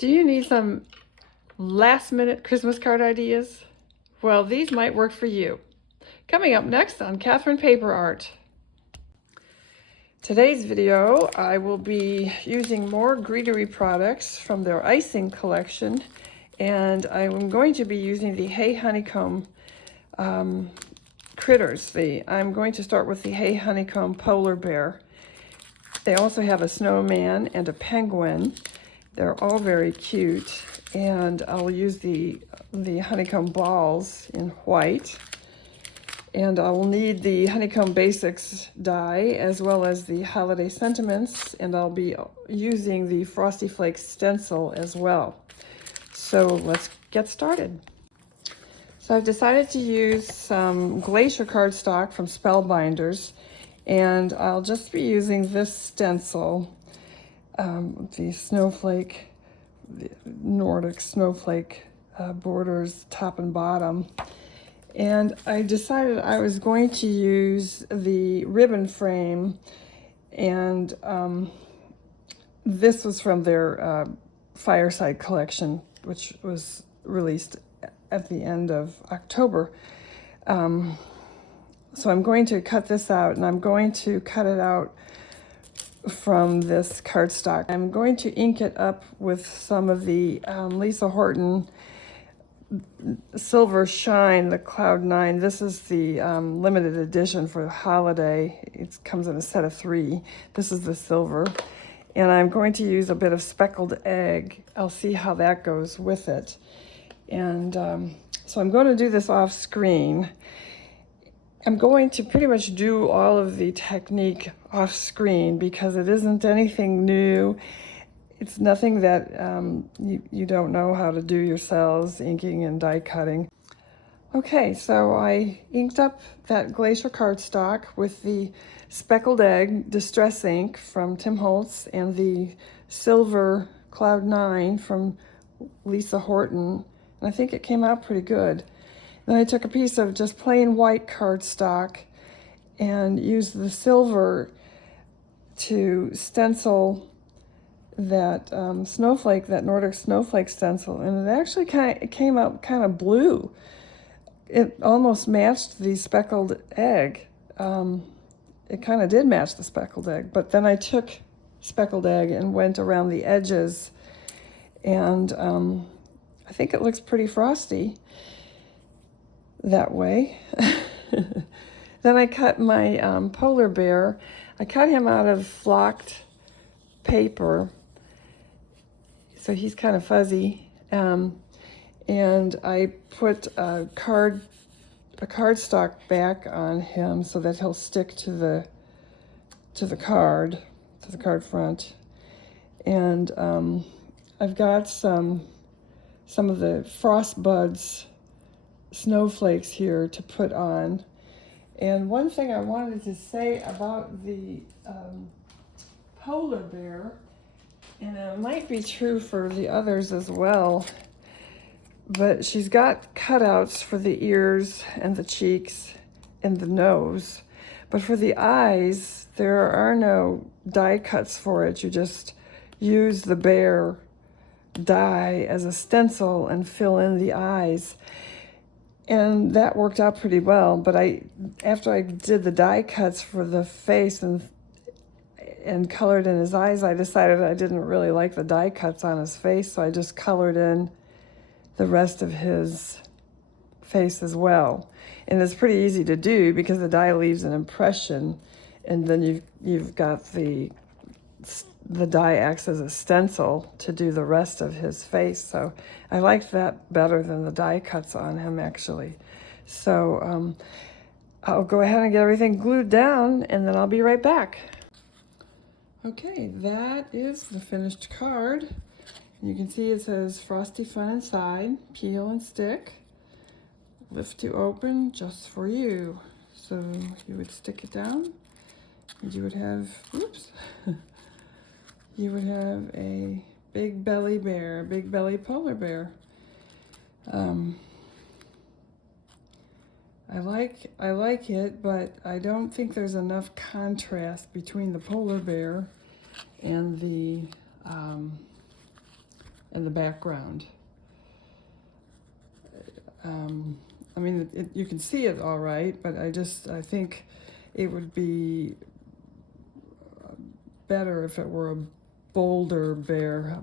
Do you need some last-minute Christmas card ideas? Well, these might work for you. Coming up next on Catherine Paper Art. Today's video, I will be using more greenery products from their icing collection, and I'm going to be using the Hey Honeycomb critters. I'm going to start with the Hey Honeycomb polar bear. They also have a snowman and a penguin. They're all very cute, and I'll use the honeycomb balls in white. And I will need the Honeycomb Basics die as well as the Holiday Sentiments, and I'll be using the Frosty Flakes stencil as well. So let's get started. So I've decided to use some glacier cardstock from Spellbinders, and I'll just be using this stencil, the snowflake, the Nordic snowflake borders top and bottom. And I decided I was going to use the ribbon frame, and this was from their Fireside collection, which was released at the end of October. So I'm going to cut this out, and I'm going to cut it out from this cardstock. I'm going to ink it up with some of the Lisa Horton Silver Shine, the Cloud 9. This is the limited edition for the holiday. It comes in a set of 3. This is the silver. And I'm going to use a bit of speckled egg. I'll see how that goes with it. And so I'm going to do this off screen. I'm going to pretty much do all of the technique off screen because it isn't anything new. It's nothing that you don't know how to do yourselves, inking and die cutting. Okay, so I inked up that glacier cardstock with the speckled egg distress ink from Tim Holtz and the silver Cloud 9 from Lisa Horton. And I think it came out pretty good. Then I took a piece of just plain white cardstock and used the silver to stencil that snowflake, that Nordic snowflake stencil, and it actually came out kind of blue. It almost matched the speckled egg. It kind of did match the speckled egg, but then I took speckled egg and went around the edges, and I think it looks pretty frosty that way. Then I cut my polar bear. I cut him out of flocked paper, so he's kind of fuzzy, and I put a cardstock back on him so that he'll stick to the card front. And I've got some of the Frost Buds snowflakes here to put on. And one thing I wanted to say about the polar bear, and it might be true for the others as well, but she's got cutouts for the ears and the cheeks and the nose. But for the eyes, there are no die cuts for it. You just use the bear die as a stencil and fill in the eyes. And that worked out pretty well, but after I did the die cuts for the face and colored in his eyes, I decided I didn't really like the die cuts on his face, so I just colored in the rest of his face as well. And it's pretty easy to do because the die leaves an impression, and then you've got the die acts as a stencil to do the rest of his face. So I liked that better than the die cuts on him, actually. So I'll go ahead and get everything glued down, and then I'll be right back. Okay, that is the finished card. You can see it says Frosty Fun Inside, peel and stick, lift to open just for you. So you would stick it down, and you would have, oops, you would have a big belly bear, big belly polar bear. I like it, but I don't think there's enough contrast between the polar bear and the in the background. I mean, you can see it all right, but I think it would be better if it were a bolder bear,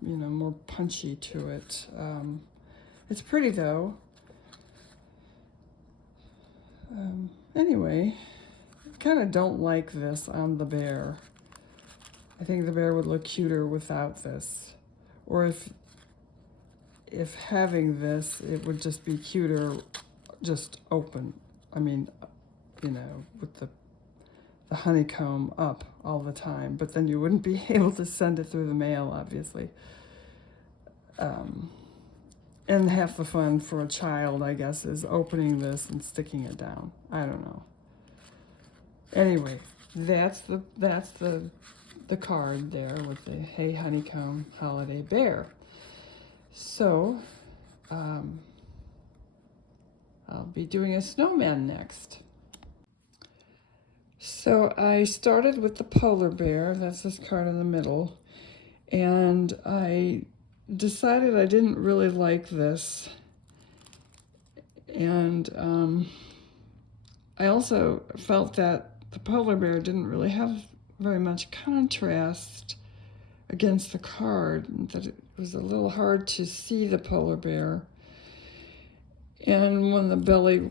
more punchy to it. It's pretty though. Anyway, I kind of don't like this on the bear. I think the bear would look cuter without this. Or if having this, it would just be cuter, just open. I mean, with the honeycomb up all the time, but then you wouldn't be able to send it through the mail, obviously. And half the fun for a child, I guess, is opening this and sticking it down. I don't know. Anyway, that's the card there with the Hey Honeycomb Holiday Bear. So, I'll be doing a snowman next. So I started with the polar bear, that's this card in the middle, and I decided I didn't really like this. And I also felt that the polar bear didn't really have very much contrast against the card, that it was a little hard to see the polar bear. And when the belly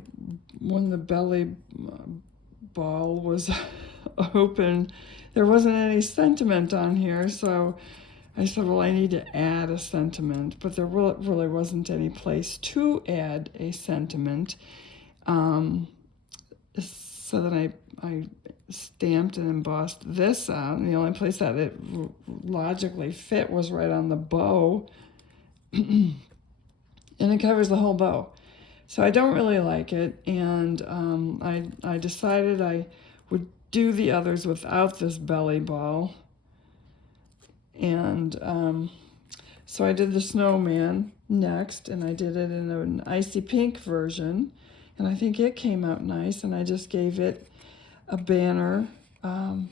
ball was open, there wasn't any sentiment on here, so I said, well, I need to add a sentiment, but there really wasn't any place to add a sentiment. So then I stamped and embossed this on. The only place that it logically fit was right on the bow, and it covers the whole bow. So I don't really like it, and I decided I would do the others without this belly ball. And so I did the snowman next, and I did it in an icy pink version, and I think it came out nice, and I just gave it a banner. And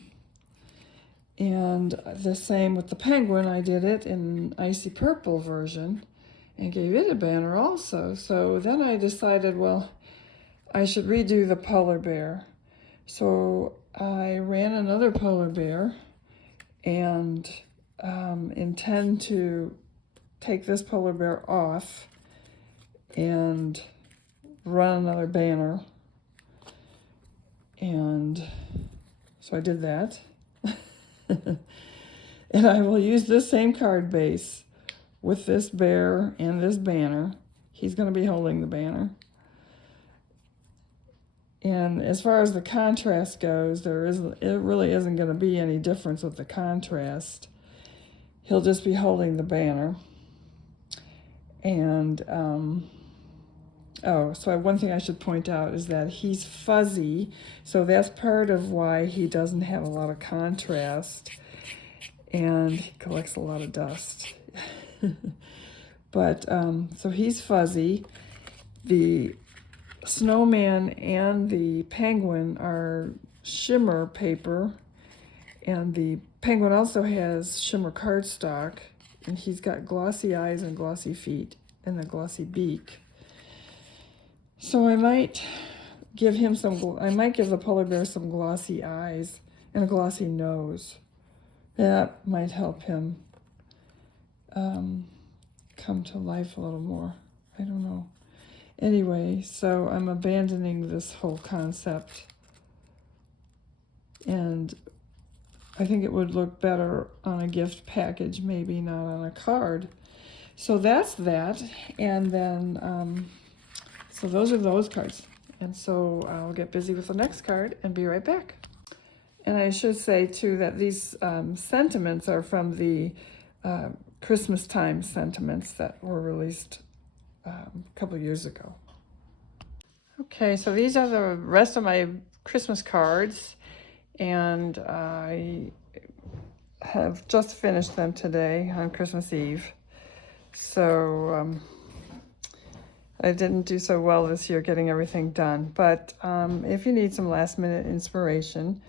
the same with the penguin, I did it in an icy purple version and gave it a banner also. So then I decided, well, I should redo the polar bear. So I ran another polar bear and intend to take this polar bear off and run another banner. And so I did that. And I will use this same card base with this bear and this banner. He's going to be holding the banner. And as far as the contrast goes, it really isn't going to be any difference with the contrast. He'll just be holding the banner. And, so one thing I should point out is that he's fuzzy. So that's part of why he doesn't have a lot of contrast. And he collects a lot of dust. But, so he's fuzzy. The snowman and the penguin are shimmer paper, and the penguin also has shimmer cardstock, and he's got glossy eyes and glossy feet and a glossy beak. So I might give the polar bear some glossy eyes and a glossy nose. That might help him come to life a little more. I don't know. Anyway, so I'm abandoning this whole concept, and I think it would look better on a gift package, maybe not on a card. So that's that, and then, so those are those cards. And so I'll get busy with the next card and be right back. And I should say, too, that these sentiments are from the Christmas time sentiments that were released a couple of years ago. Okay, so these are the rest of my Christmas cards, and I have just finished them today on Christmas Eve. So I didn't do so well this year getting everything done, but if you need some last minute inspiration,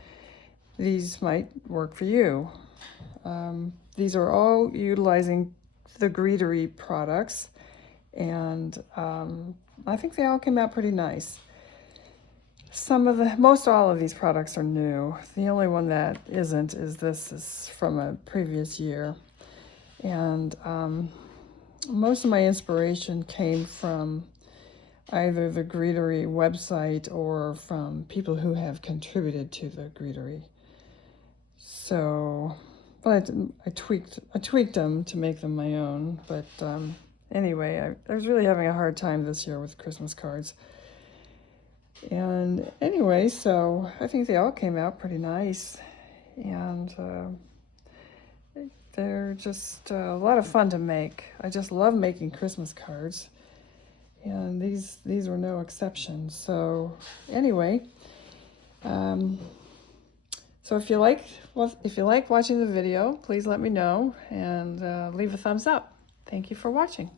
these might work for you. These are all utilizing the Greetery products, and I think they all came out pretty nice. Most all of these products are new. The only one that isn't is this is from a previous year. And most of my inspiration came from either the Greetery website or from people who have contributed to the Greetery. So, but I tweaked them to make them my own. But anyway, I was really having a hard time this year with Christmas cards. And anyway, so I think they all came out pretty nice, and they're just a lot of fun to make. I just love making Christmas cards, and these were no exception. So anyway, so if you like watching the video, please let me know and leave a thumbs up. Thank you for watching.